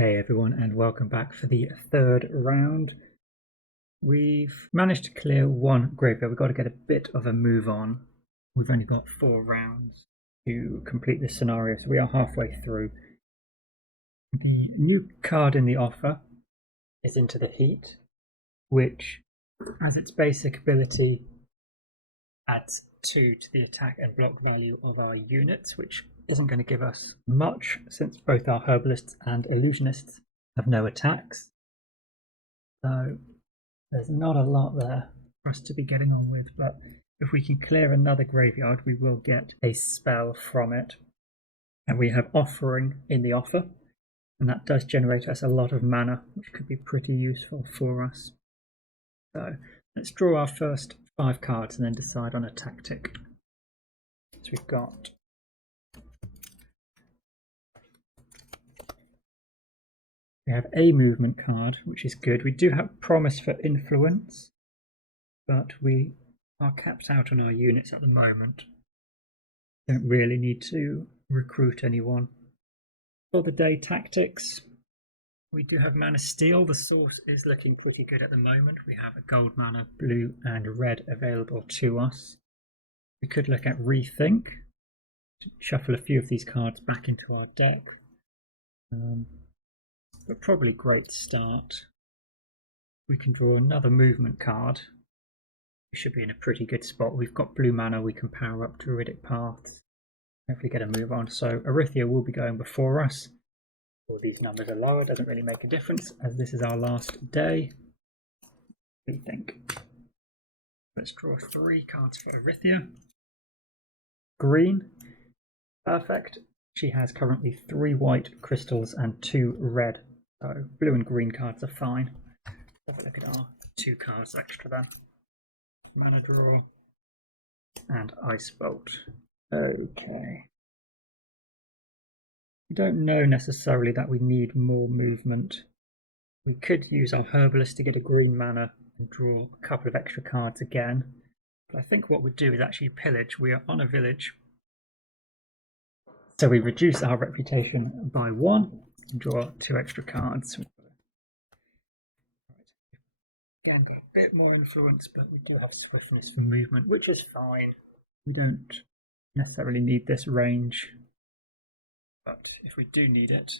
Hey everyone, and welcome back for the third round. We've managed to clear one graveyard. We've got to get a bit of a move on. We've only got 4 rounds to complete this scenario, so we are halfway through. The new card in the offer is Into the Heat, which, as its basic ability, adds 2 to the attack and block value of our units, which isn't going to give us much since both our herbalists and illusionists have no attacks. So there's not a lot there for us to be getting on with, but if we can clear another graveyard, we will get a spell from it. And we have Offering in the offer, and that does generate us a lot of mana, which could be pretty useful for us. So let's draw our first 5 cards and then decide on a tactic. So we've got we have a movement card, which is good. We do have Promise for Influence, but we are capped out on our units at the moment. Don't really need to recruit anyone. For the day tactics, we do have Mana Steel. The source is looking pretty good at the moment. We have a gold mana, blue and red available to us. We could look at Rethink, shuffle a few of these cards back into our deck. But probably great start. We can draw another movement card. We should be in a pretty good spot. We've got blue mana, we can power up Druidic Paths. Hopefully get a move on. So Arithia will be going before us. All these numbers are lower, doesn't really make a difference as this is our last day. What do you think? Let's draw 3 cards for Arithia. Green, perfect. She has currently 3 white crystals and 2 red. So blue and green cards are fine. Let's have a look at our 2 cards extra then. Mana Draw and Ice Bolt. Okay. We don't know necessarily that we need more movement. We could use our Herbalist to get a green mana and draw a couple of extra cards again. But I think what we'd do is actually pillage. We are on a village. So we reduce our reputation by 1 and draw 2 extra cards. Again, get a bit more influence, but we do have swiftness for movement, which is fine. We don't necessarily need this range, but if we do need it,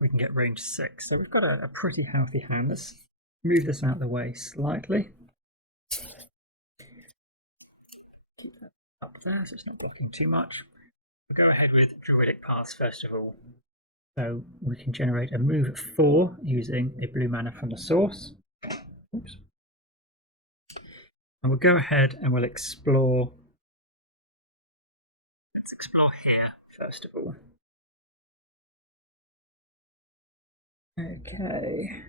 we can get range 6. So we've got a pretty healthy hand. Let's move this out of the way slightly. Keep that up there so it's not blocking too much. We'll go ahead with Druidic Paths first of all. So we can generate a move 4 using a blue mana from the source. Oops. And we'll go ahead and we'll explore. Let's explore here first of all. Okay.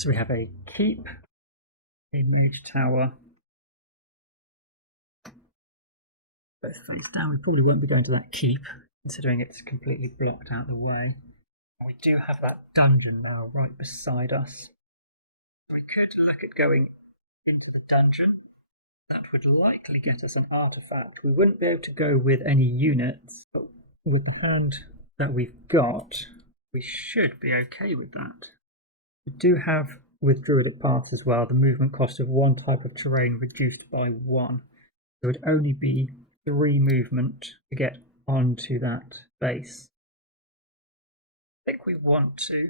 So we have a keep, a Mage Tower. Both face down. We probably won't be going to that keep, considering it's completely blocked out the way. And we do have that dungeon now right beside us. We could look at going into the dungeon. That would likely get us an artifact. We wouldn't be able to go with any units, but with the hand that we've got, we should be okay with that. We do have, with Druidic Paths as well, the movement cost of 1 type of terrain reduced by 1. So it would only be 3 movement to get onto that base. I think we want to,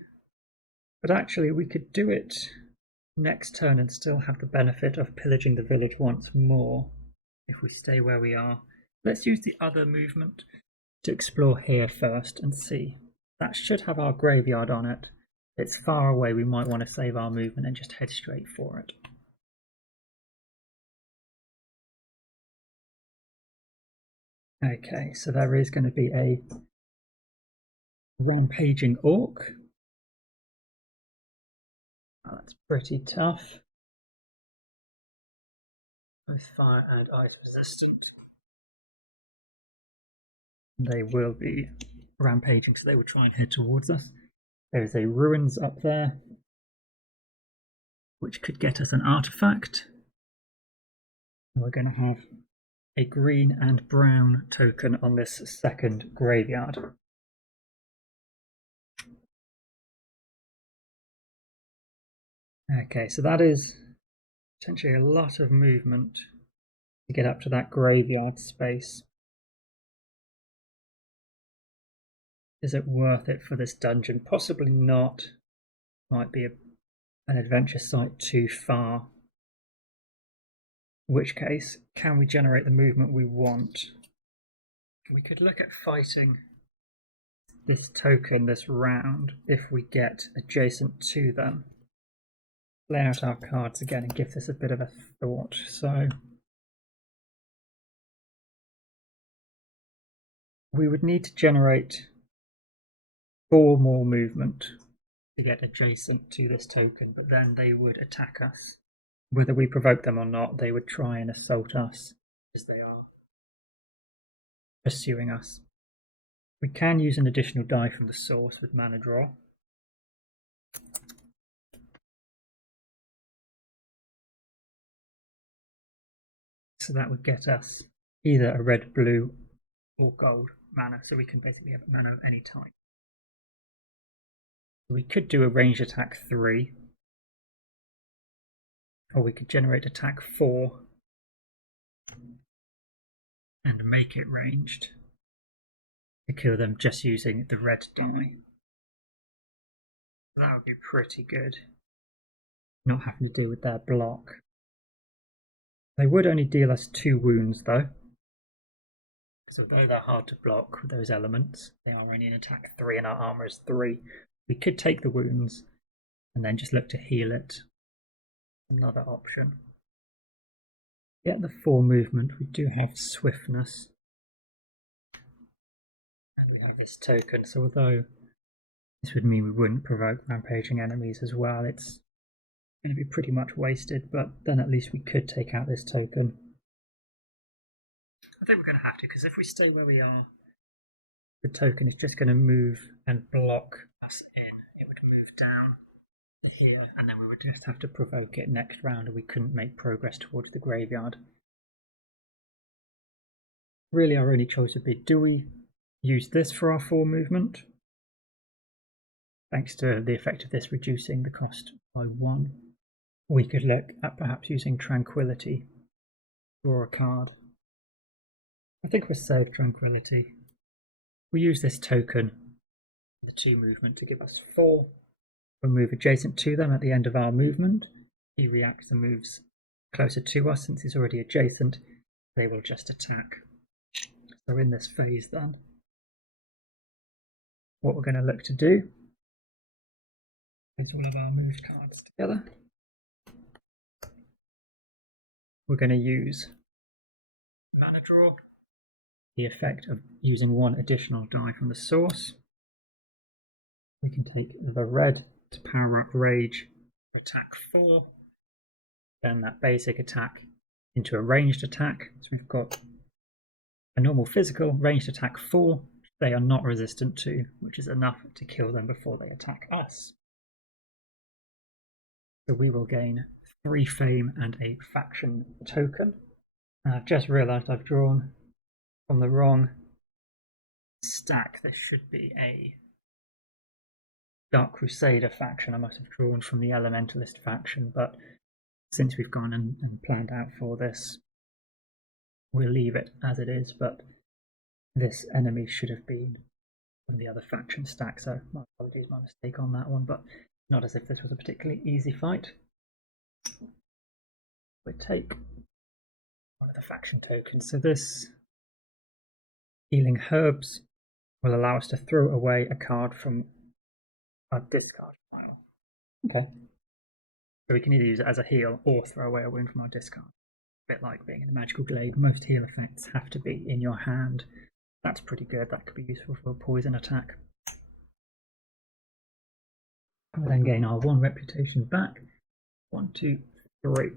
but actually we could do it next turn and still have the benefit of pillaging the village once more if we stay where we are. Let's use the other movement to explore here first and see. That should have our graveyard on it. It's far away, we might want to save our movement and just head straight for it. Okay, so there is going to be a rampaging orc. Oh, that's pretty tough. Both fire and ice resistant. They will be rampaging, so they will try and head towards us. There's a ruins up there, which could get us an artifact. And we're going to have a green and brown token on this second graveyard. Okay, so that is potentially a lot of movement to get up to that graveyard space. Is it worth it for this dungeon? Possibly not. Might be an adventure site too far. In which case, can we generate the movement we want? We could look at fighting this token this round if we get adjacent to them. Lay out our cards again and give this a bit of a thought. So we would need to generate 4 more movement to get adjacent to this token, but then they would attack us. Whether we provoke them or not, they would try and assault us as they are pursuing us. We can use an additional die from the source with mana draw. So that would get us either a red, blue, or gold mana, so we can basically have mana of any type. We could do a ranged attack 3, or we could generate attack 4 and make it ranged to kill them just using the red die. That would be pretty good, not having to deal with their block. They would only deal us 2 wounds though, because although they're hard to block with those elements, they are only in attack 3 and our armor is 3. We could take the wounds and then just look to heal it. Another option. Get the 4 movement. We do have swiftness. And we have this token. So although this would mean we wouldn't provoke rampaging enemies as well, it's going to be pretty much wasted, but then at least we could take out this token. I think we're going to have to, because if we stay where we are, the token is just going to move and block us in. It would move down here, and then we would just have to provoke it next round, and we couldn't make progress towards the graveyard. Really, our only choice would be, do we use this for our 4 movement? Thanks to the effect of this reducing the cost by 1. We could look at perhaps using Tranquility, draw a card. I think we'll save Tranquility. We use this token, the 2 movement, to give us 4. We'll move adjacent to them at the end of our movement. He reacts and moves closer to us. Since he's already adjacent, they will just attack. So in this phase then, what we're going to look to do is all of our moved cards together. We're going to use mana draw, the effect of using 1 additional die from the source. We can take the red to power up Rage for attack 4, turn that basic attack into a ranged attack. So we've got a normal physical, ranged attack 4, they are not resistant to, which is enough to kill them before they attack us. So we will gain 3 fame and a faction token. And I've just realised I've drawn from the wrong stack. There should be a Dark Crusader faction. I must have drawn from the Elementalist faction, but since we've gone and planned out for this, we'll leave it as it is. But this enemy should have been from the other faction stack, so my apologies, my mistake on that one, but not as if this was a particularly easy fight. We take one of the faction tokens. So this healing herbs will allow us to throw away a card from our discard pile. Okay. So we can either use it as a heal or throw away a wound from our discard. A bit like being in a magical glade, most heal effects have to be in your hand. That's pretty good. That could be useful for a poison attack. We'll then gain our 1 reputation back. 1, 2, 3.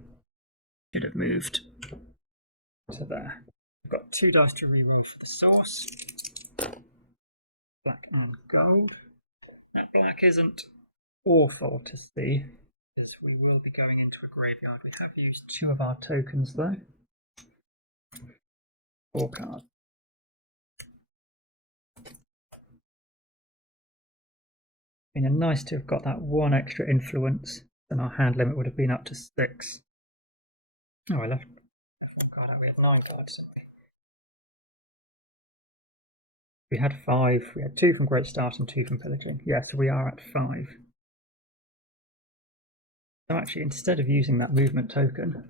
Should have moved to there. We've got 2 dice to reroll for the source. Black and gold. That black isn't awful to see, because we will be going into a graveyard. We have used 2 of our tokens though. 4 cards. Been nice to have got that 1 extra influence then our hand limit would have been up to 6. Oh, I left one card out. We had 9 cards, didn't we? We had 5. We had 2 from Great Start and 2 from Pillaging. Yeah, so we are at 5. So actually, instead of using that movement token,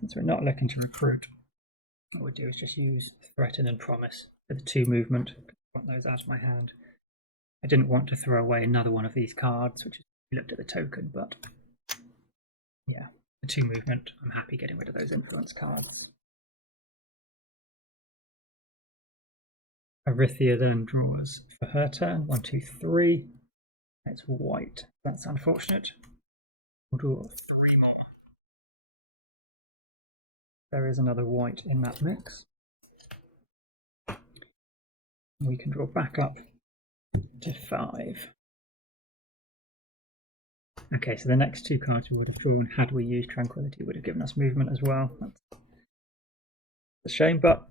since we're not looking to recruit, what we do is just use Threaten and Promise for the 2 movement. I want those out of my hand. I didn't want to throw away another one of these cards, which is we looked at the token, but yeah, the 2 movement, I'm happy getting rid of those influence cards. Arithia then draws for her turn 1, 2, 3. It's white. That's unfortunate. We'll draw 3 more. There is another white in that mix. We can draw back up to 5. Okay, so the next 2 cards we would have drawn had we used Tranquility would have given us movement as well. That's a shame, but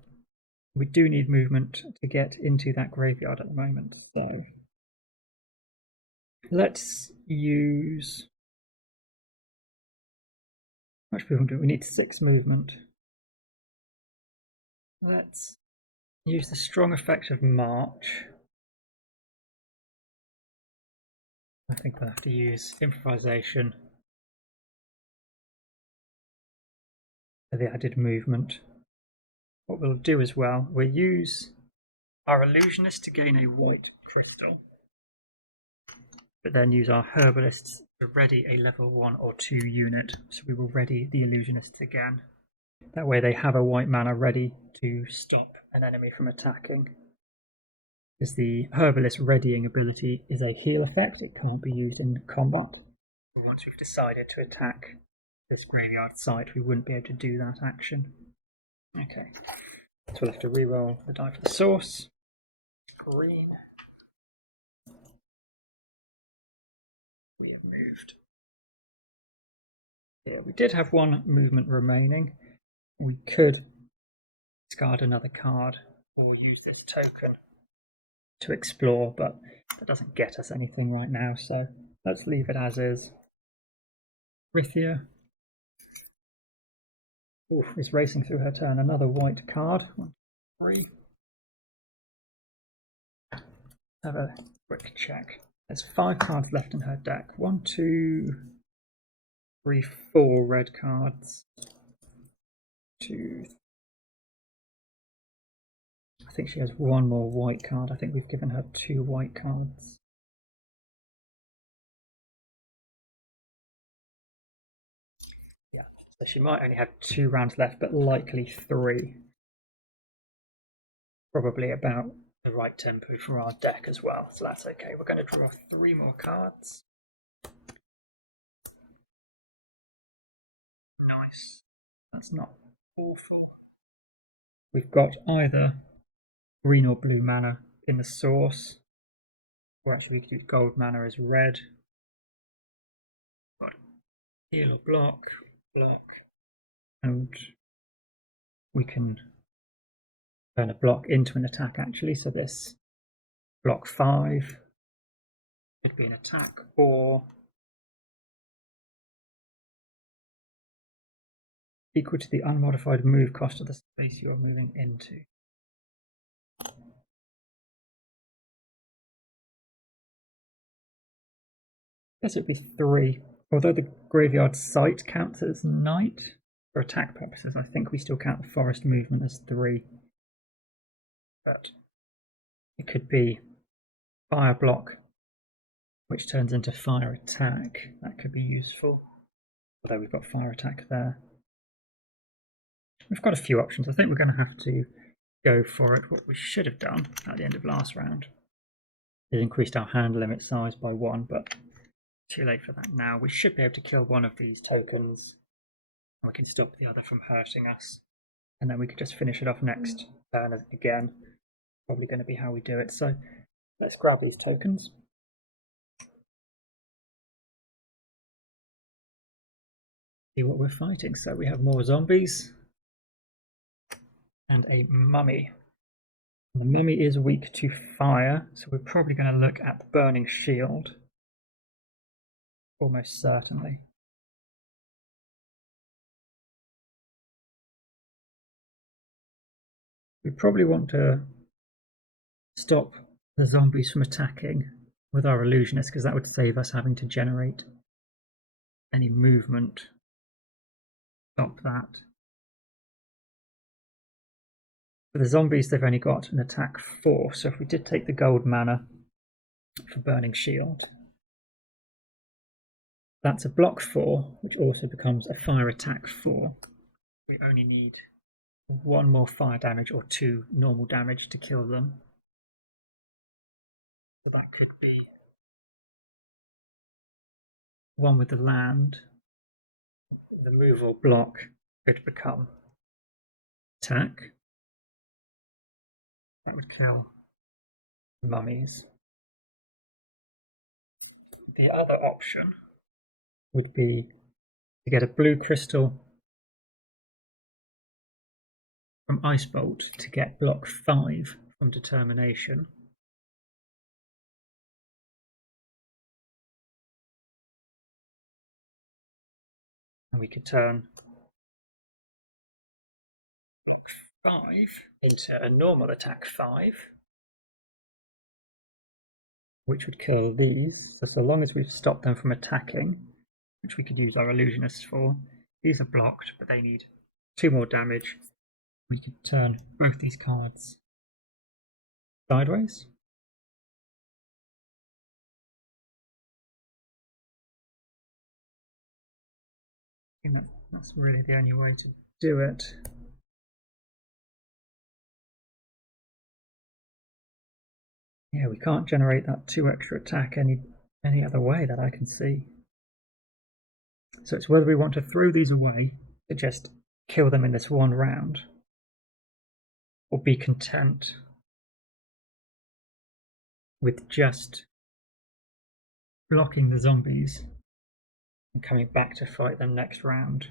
we do need movement to get into that graveyard at the moment. So let's use... How much movement do we need? 6 movement. Let's use the strong effect of March. I think we'll have to use Improvisation for the added movement. What we'll do as well, we'll use our Illusionist to gain a white crystal, but then use our Herbalists to ready a level 1 or 2 unit. So we will ready the Illusionists again. That way they have a white mana ready to stop an enemy from attacking. Because the Herbalist readying ability is a heal effect, it can't be used in combat. Once we've decided to attack this graveyard site, we wouldn't be able to do that action. Okay, so we'll have to re-roll the die for the source. Green. We have moved. Yeah, we did have 1 movement remaining. We could discard another card or use this token to explore, but that doesn't get us anything right now, so let's leave it as is. Rithia is racing through her turn. Another white card. 1, 3. Have a quick check. There's 5 cards left in her deck. 1, 2, 3, 4 red cards. 2. I think she has 1 more white card. I think we've given her 2 white cards. Yeah, so she might only have 2 rounds left, but likely 3. Probably about the right tempo for our deck as well, so that's okay. We're going to draw 3 more cards. Nice. That's not awful. We've got either green or blue mana in the source, or actually we could use gold mana as red. Got heal or block, and we can turn a block into an attack actually, so this block 5 could be an attack, or equal to the unmodified move cost of the space you're moving into. I guess it'd be 3. Although the graveyard site counts as night, for attack purposes, I think we still count the forest movement as 3. But it could be fire block, which turns into fire attack. That could be useful, although we've got fire attack there. We've got a few options. I think we're going to have to go for it. What we should have done at the end of last round is increased our hand limit size by 1, but too late for that now. We should be able to kill one of these tokens, and we can stop the other from hurting us, and then we could just finish it off next turn again. Probably going to be how we do it. So let's grab these tokens. See what we're fighting. So we have more zombies and a mummy. The mummy is weak to fire, so we're probably going to look at the burning shield, almost certainly. We probably want to stop the zombies from attacking with our illusionist, because that would save us having to generate any movement. Stop that. For the zombies, they've only got an attack 4, so if we did take the gold mana for Burning Shield, that's a block 4, which also becomes a fire attack 4. We only need 1 more fire damage or 2 normal damage to kill them. So that could be 1 with the land. The move or block could become attack. That would kill the mummies. The other option would be to get a blue crystal from Ice Bolt to get block 5 from Determination. And we could turn block 5 into a normal attack 5, which would kill these. So long as we've stopped them from attacking, which we could use our illusionists for, these are blocked, but they need 2 more damage. We could turn both these cards sideways. I think that's really the only way to do it. Yeah, we can't generate that 2 extra attack any other way that I can see. So it's whether we want to throw these away to just kill them in this one round, or be content with just blocking the zombies and coming back to fight them next round.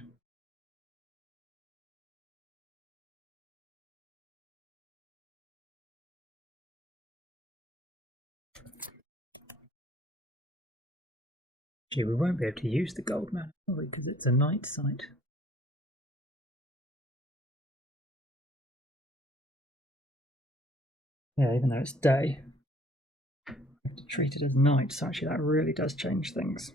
Gee, we won't be able to use the gold mana, will we? Because it's a night sight. Yeah, even though it's day, we have to treat it as night, so actually that really does change things.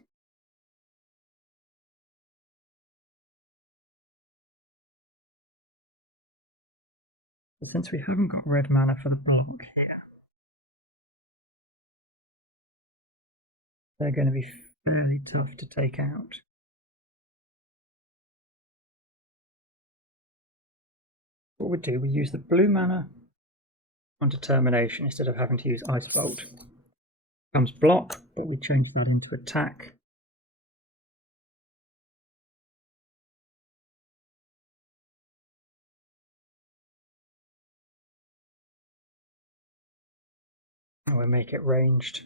But since we haven't got red mana for the block here, they're going to be fairly tough to take out. What we do, we use the blue mana on Determination instead of having to use Ice Bolt. Comes block, but we change that into attack. And we'll make it ranged.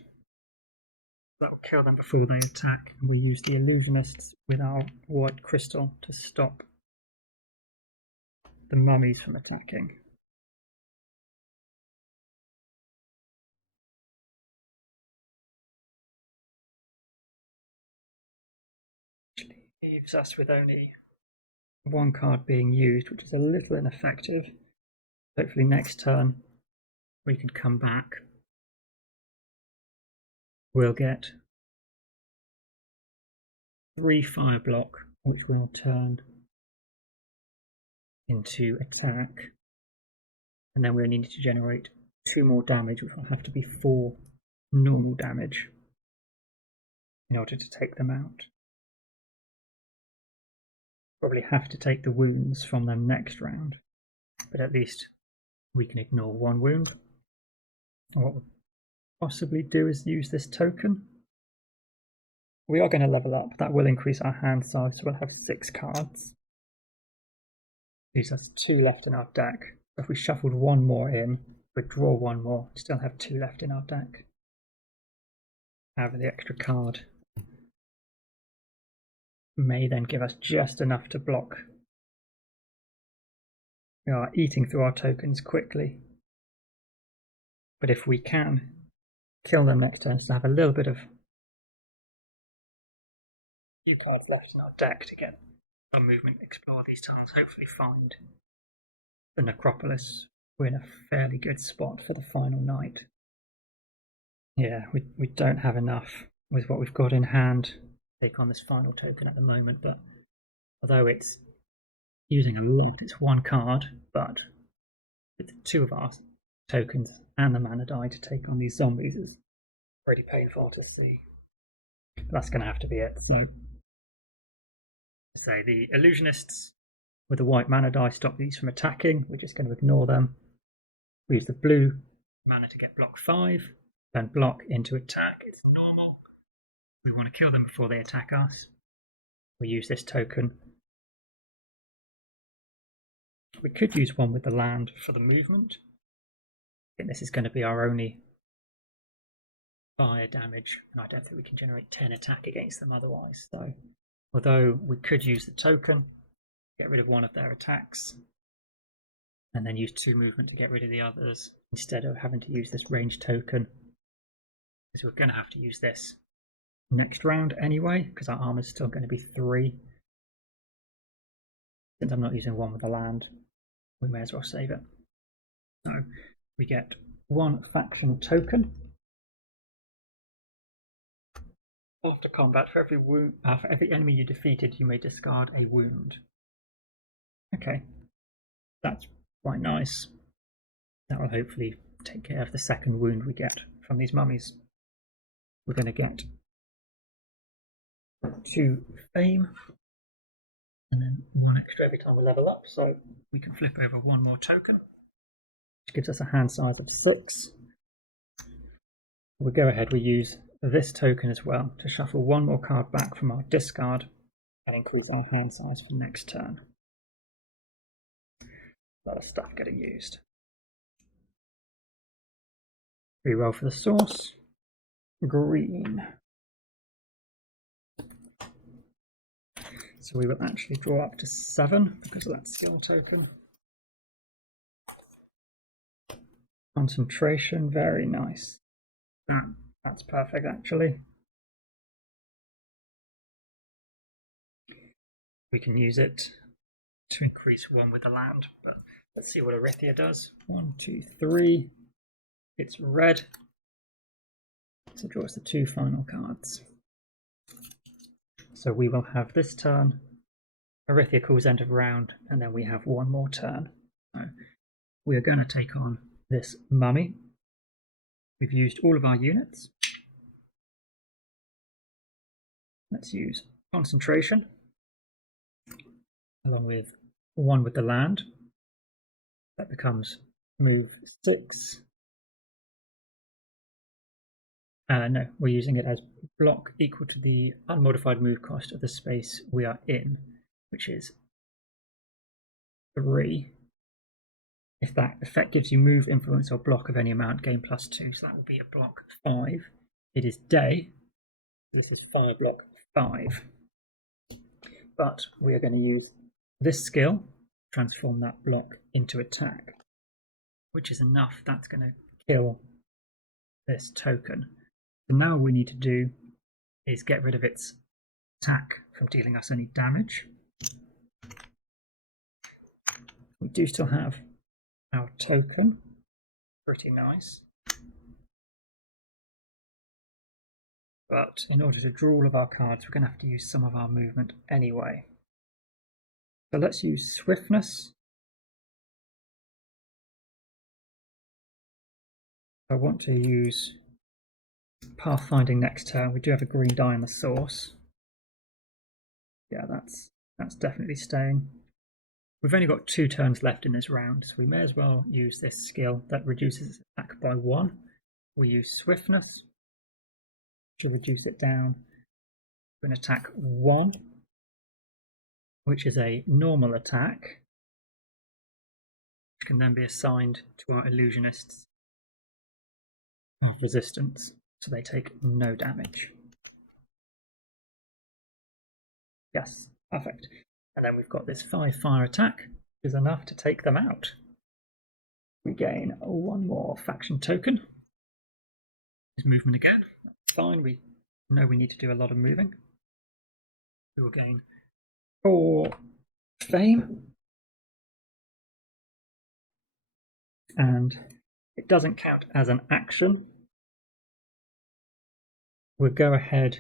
That will kill them before they attack. And we use the illusionists with our white crystal to stop the mummies from attacking. Actually leaves us with only 1 card being used, which is a little ineffective. Hopefully next turn we can come back. We'll get 3 fire block, which will turn into attack, and then we only need to generate 2 more damage, which will have to be 4 normal damage in order to take them out. Probably have to take the wounds from them next round, but at least we can ignore 1 wound. And what we'll possibly do is use this token. We are going to level up. That will increase our hand size, so we'll have 6 cards. Leaves us 2 left in our deck. If we shuffled 1 more in, we'd draw 1 more, still have 2 left in our deck. However, the extra card may then give us just enough to block. We are eating through our tokens quickly, but if we can kill them next turn, to have a little bit of few cards left in our deck to get some movement, explore these tunnels, hopefully find the necropolis. We're in a fairly good spot for the final night. Yeah, we don't have enough with what we've got in hand to take on this final token at the moment, but although it's using a lot, it's one card, but with two of our tokens and the mana die to take on these zombies is pretty painful to see. But that's going to have to be it. So, to say the illusionists with the white mana die stop these from attacking. We're just going to ignore them. We use the blue mana to get block 5, then block into attack. It's normal. We want to kill them before they attack us. We use this token. We could use one with the land for the movement. I think this is going to be our only fire damage, and I don't think we can generate 10 attack against them otherwise. So, although we could use the token, get rid of one of their attacks, and then use 2 movement to get rid of the others instead of having to use this range token, because we're going to have to use this next round anyway, because our armor's still going to be 3. Since I'm not using one with the land, we may as well save it. So we get 1 faction token. After combat, for every enemy you defeated, you may discard a wound. Okay, that's quite nice. That will hopefully take care of the second wound we get from these mummies. We're going to get 2 fame, and then 1 extra every time we level up, so we can flip over 1 more token, which gives us a hand size of 6. We'll go ahead, we use this token as well to shuffle 1 more card back from our discard and increase our hand size for next turn. A lot of stuff getting used. Reroll for the source. Green. So we will actually draw up to 7 because of that skill token. Concentration, very nice. That's perfect actually. We can use it to increase 1 with the land, but let's see what Arithia does. 1, 2, 3. It's red. So it draws the 2 final cards. So we will have this turn. Arithia calls end of round, and then we have 1 more turn. So we are going to take on this mummy. We've used all of our units. Let's use concentration, along with 1 with the land. That becomes move 6. No, we're using it as block equal to the unmodified move cost of the space we are in, which is 3. If that effect gives you move, influence, or block of any amount, gain +2, so that will be a block 5. It is day. This is fire block 5. But we are going to use this skill, transform that block into attack, which is enough. That's going to kill this token. So now all we need to do is get rid of its attack from dealing us any damage. We do still have our token, pretty nice. But in order to draw all of our cards, we're going to have to use some of our movement anyway. So let's use swiftness. I want to use pathfinding next turn. We do have a green die in the source. Yeah, that's definitely staying. We've only got 2 turns left in this round, so we may as well use this skill that reduces attack by 1. We use swiftness to reduce it down to an attack 1, which is a normal attack, which can then be assigned to our illusionists of resistance, so they take no damage. Yes, perfect. And then we've got this 5 fire attack, which is enough to take them out. We gain 1 more faction token. There's movement again. That's fine. We know we need to do a lot of moving. We will gain 4 fame. And it doesn't count as an action. We'll go ahead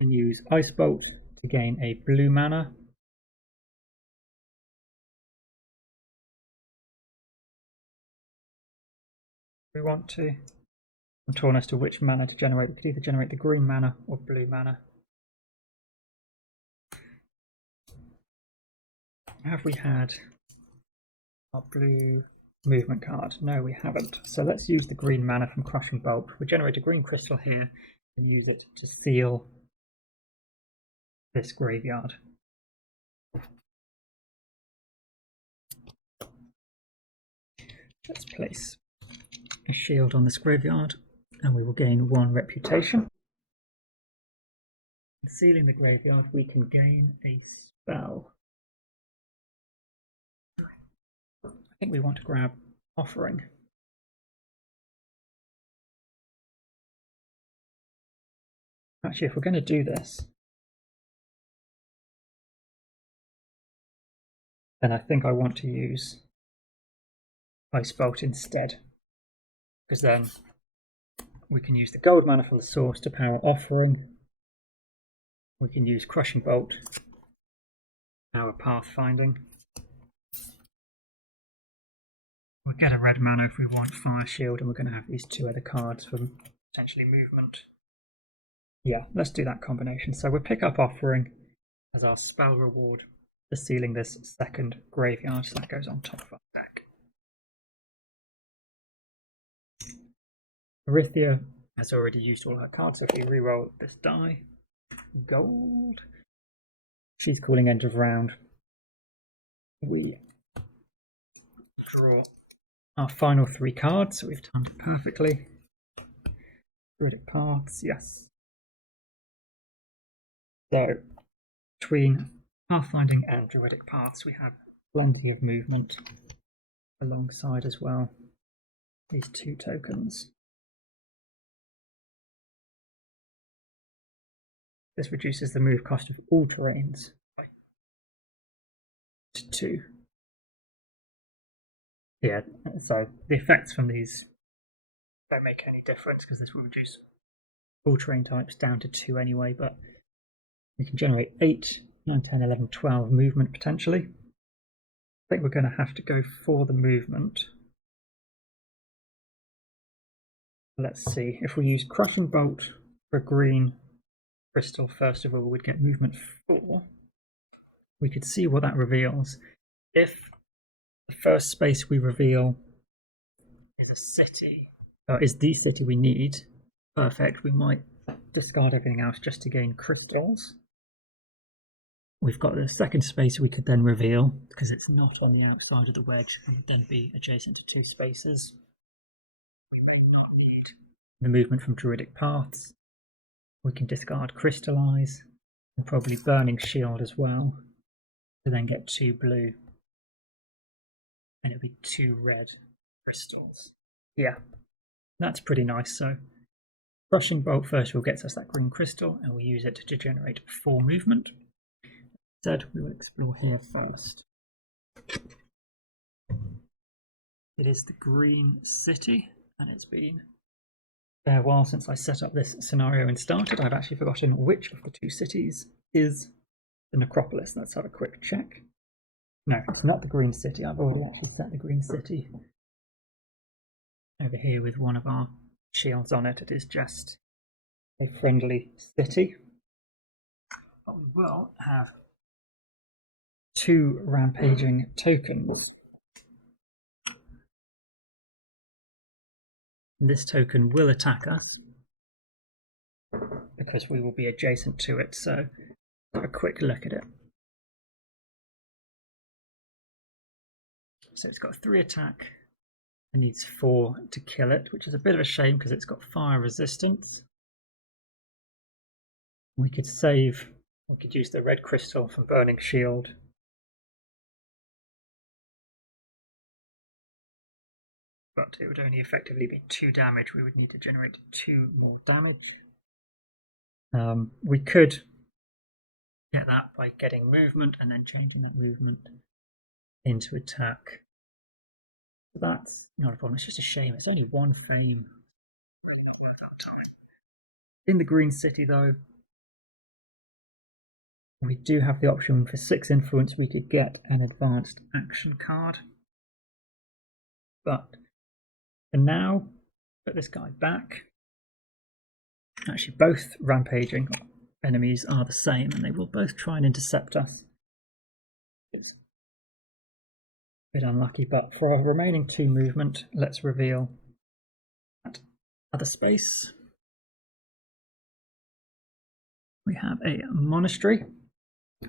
and use Ice Bolt to gain a blue mana. We want to. I'm torn as to which mana to generate. We could either generate the green mana or blue mana. Have we had our blue movement card? No, we haven't. So let's use the green mana from Crushing Bolt. We generate a green crystal here and use it to seal this graveyard. Let's place a shield on this graveyard and we will gain 1 reputation. Sealing the graveyard, we can gain a spell. I think we want to grab Offering. Actually, if we're going to do this, then I think I want to use Ice Bolt instead, because then we can use the gold mana from the source to power Offering. We can use Crushing Bolt, power Pathfinding. We'll get a red mana if we want Fire Shield, and we're going to have these 2 other cards for potentially movement. Yeah, let's do that combination. So we'll pick up Offering as our spell reward for sealing this second graveyard, so that goes on top of our deck. Arithia has already used all her cards, so if we reroll this die, gold. She's calling end of round. We draw our final 3 cards, so we've timed it perfectly. Druidic Paths, yes. So, between Pathfinding and Druidic Paths, we have plenty of movement alongside as well these 2 tokens. This reduces the move cost of all terrains by 2. Yeah, so the effects from these don't make any difference because this will reduce all terrain types down to 2 anyway, but we can generate 8, 9, 10, 11, 12 movement potentially. I think we're going to have to go for the movement. Let's see, if we use Crushing Bolt for green crystal, first of all, we'd get movement 4. We could see what that reveals. If the first space we reveal is a city, or is the city we need, perfect, we might discard everything else just to gain crystals. We've got the second space we could then reveal, because it's not on the outside of the wedge, and would then be adjacent to 2 spaces. We may not need the movement from Druidic Paths. We can discard Crystallize, and probably Burning Shield as well, to then get 2 blue. And it'll be 2 red crystals. Yeah, that's pretty nice. So Crushing Bolt first of all gets us that green crystal, and we'll use it to generate 4 movement. Instead, we will explore here first. It is the Green City, and it's been a fair while since I set up this scenario and started. I've actually forgotten which of the 2 cities is the Necropolis. Let's have a quick check. No, it's not the Green City. I've already actually set the Green City over here with one of our shields on it. It is just a friendly city. But we will have 2 rampaging tokens. This token will attack us because we will be adjacent to it. So have a quick look at it. So it's got 3 attack and needs 4 to kill it, which is a bit of a shame because it's got fire resistance. We could save, we could use the red crystal from Burning Shield. But it would only effectively be 2 damage. We would need to generate 2 more damage. We could get that by getting movement and then changing that movement into attack. So that's not a problem. It's just a shame. It's only one fame. Really not worth our time. In the Green City, though, we do have the option for 6 influence. We could get an advanced action card. But for now, put this guy back. Actually, both rampaging enemies are the same, and they will both try and intercept us. It's a bit unlucky, but for our remaining 2 movement, let's reveal that other space. We have a monastery,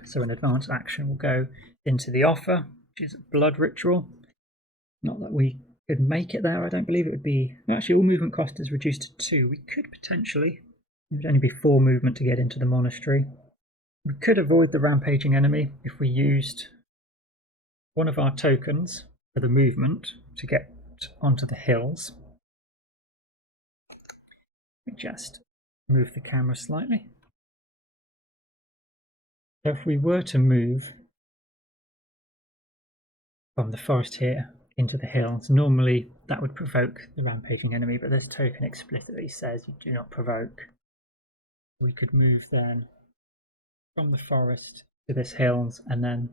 so an advanced action will go into the offer, which is blood ritual. Not that we could make it there, I don't believe it would be. Actually, all movement cost is reduced to 2. We could potentially, it would only be 4 movement to get into the monastery. We could avoid the rampaging enemy if we used one of our tokens for the movement to get onto the hills. We just move the camera slightly. So if we were to move from the forest here into the hills, normally that would provoke the rampaging enemy, but this token explicitly says you do not provoke. We could move then from the forest to this hills and then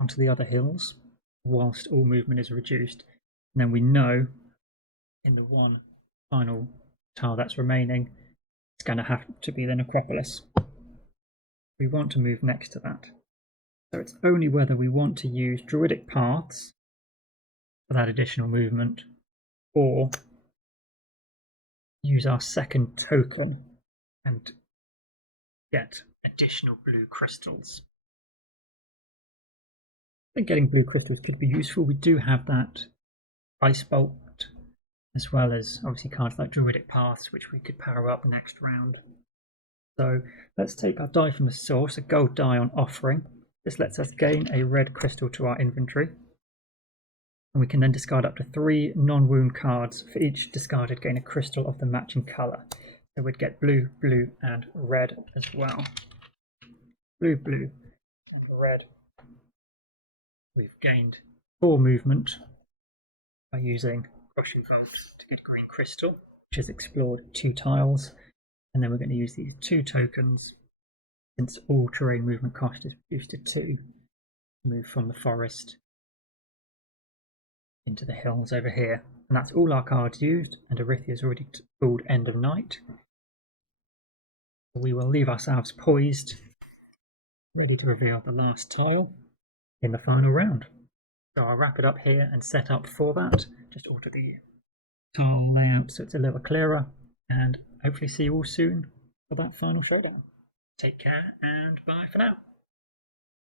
onto the other hills whilst all movement is reduced. And then we know in the one final tile that's remaining, it's going to have to be the necropolis. We want to move next to that. So it's only whether we want to use druidic paths for that additional movement or use our second token and get additional blue crystals. I think getting blue crystals could be useful. We do have that Ice Bolt, as well as obviously cards like Druidic Paths, which we could power up next round. So let's take our die from the source, a gold die on offering. This lets us gain a red crystal to our inventory. And we can then discard up to 3 non-wound cards. For each discarded, gain a crystal of the matching colour. So we'd get blue, blue, and red as well. Blue, blue, and red. We've gained 4 movement by using Crushing Vault to get green crystal, which has explored 2 tiles. And then we're going to use these 2 tokens, since all terrain movement cost is reduced to 2, to move from the forest into the hills over here. And that's all our cards used, and Arithia's already pulled End of Night. We will leave ourselves poised, ready to reveal the last tile in the final round. So I'll wrap it up here and set up for that. Just alter the tile layout so it's a little clearer, and hopefully see you all soon for that final showdown. Take care and bye for now.